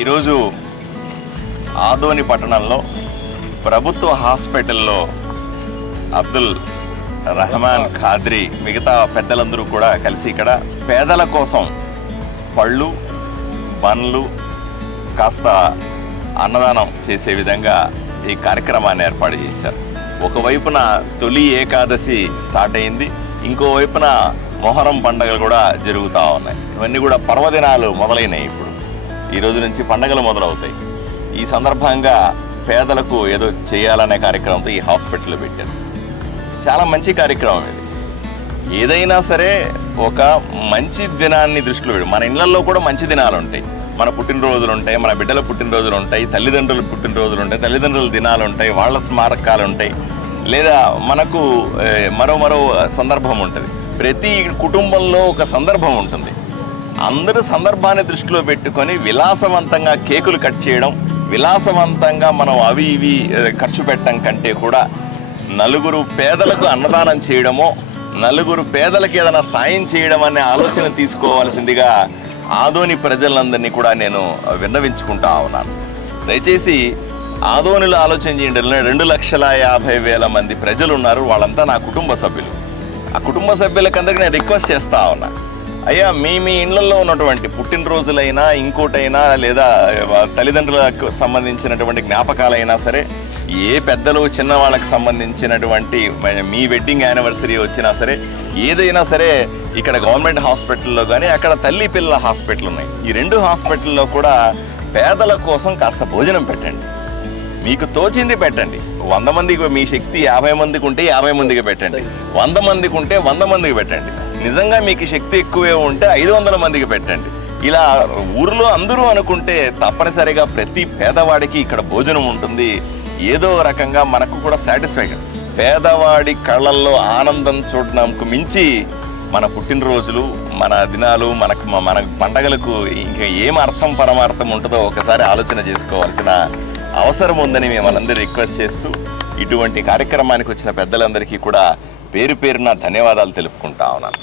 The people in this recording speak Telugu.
ఈరోజు ఆదోని పట్టణంలో ప్రభుత్వ హాస్పిటల్లో అబ్దుల్ రహమాన్ ఖాద్రి మిగతా పెద్దలందరూ కూడా కలిసి ఇక్కడ పేదల కోసం పళ్ళు బండ్లు కాస్త అన్నదానం చేసే విధంగా ఈ కార్యక్రమాన్ని ఏర్పాటు చేశారు. ఒకవైపున తొలి ఏకాదశి స్టార్ట్ అయింది, ఇంకోవైపున మొహరం పండుగలు కూడా జరుగుతూ ఉన్నాయి. ఇవన్నీ కూడా పర్వదినాలు మొదలైనాయి. ఇప్పుడు ఈ రోజు నుంచి పండుగలు మొదలవుతాయి. ఈ సందర్భంగా పేదలకు ఏదో చేయాలనే కార్యక్రమంతో ఈ హాస్పిటల్ పెట్టారు. చాలా మంచి కార్యక్రమం ఇది. ఏదైనా సరే ఒక మంచి దినాన్ని దృష్టిలో పెట్టి, మన ఇళ్లలో కూడా మంచి దినాలు ఉంటాయి. మన పుట్టినరోజులు ఉంటాయి, మన బిడ్డల పుట్టినరోజులు ఉంటాయి, తల్లిదండ్రుల పుట్టినరోజులు ఉంటాయి, తల్లిదండ్రుల దినాలు ఉంటాయి, వాళ్ళ స్మారకాలు ఉంటాయి, లేదా మనకు మరో సందర్భం ఉంటుంది. ప్రతి కుటుంబంలో ఒక సందర్భం ఉంటుంది. అందరూ సందర్భాన్ని దృష్టిలో పెట్టుకొని విలాసవంతంగా కేకులు కట్ చేయడం, విలాసవంతంగా మనం అవి ఇవి ఖర్చు పెట్టడం కంటే కూడా నలుగురు పేదలకు అన్నదానం చేయడమో, నలుగురు పేదలకు ఏదైనా సాయం చేయడం అనే ఆలోచన తీసుకోవాల్సిందిగా ఆదోని ప్రజలందరినీ కూడా నేను విన్నవించుకుంటా ఉన్నాను. దయచేసి ఆదోనిలో ఆలోచన చేయండి. 2,50,000 మంది ప్రజలు ఉన్నారు. వాళ్ళంతా నా కుటుంబ సభ్యులు. ఆ కుటుంబ సభ్యులకందరికీ నేను రిక్వెస్ట్ చేస్తా ఉన్నా, అయ్యా మీ ఇళ్లలో ఉన్నటువంటి పుట్టినరోజులైనా ఇంకోటైనా లేదా తల్లిదండ్రులకు సంబంధించినటువంటి జ్ఞాపకాలైనా సరే, ఏ పెద్దలు చిన్న వాళ్ళకి సంబంధించినటువంటి మీ వెడ్డింగ్ యానివర్సరీ వచ్చినా సరే, ఏదైనా సరే ఇక్కడ గవర్నమెంట్ హాస్పిటల్లో కానీ అక్కడ తల్లి పిల్లల హాస్పిటల్ ఉన్నాయి. ఈ 2 హాస్పిటల్లో కూడా పేదల కోసం కాస్త భోజనం పెట్టండి. మీకు తోచింది పెట్టండి. 100 మందికి మీ శక్తి 50 మందికి ఉంటే 50 మందికి పెట్టండి, 100 మందికి ఉంటే 100 మందికి పెట్టండి. నిజంగా మీకు శక్తి ఎక్కువే ఉంటే 500 మందికి పెట్టండి. ఇలా ఊరిలో అందరూ అనుకుంటే తప్పనిసరిగా ప్రతి పేదవాడికి ఇక్కడ భోజనం ఉంటుంది. ఏదో రకంగా మనకు కూడా సాటిస్ఫాక్షన్. పేదవాడి కళ్ళల్లో ఆనందం చూడడానికి మించి మన పుట్టినరోజులు, మన దినాలు, మన పండగలకు ఇంకా ఏం అర్థం పరమార్థం ఉంటుందో ఒకసారి ఆలోచన చేసుకోవాల్సిన అవసరం ఉందని మిమ్మల్ని రిక్వెస్ట్ చేస్తూ, ఇటువంటి కార్యక్రమానికి వచ్చిన పెద్దలందరికీ కూడా పేరు పేరున ధన్యవాదాలు తెలుపుకుంటా ఉన్నాను.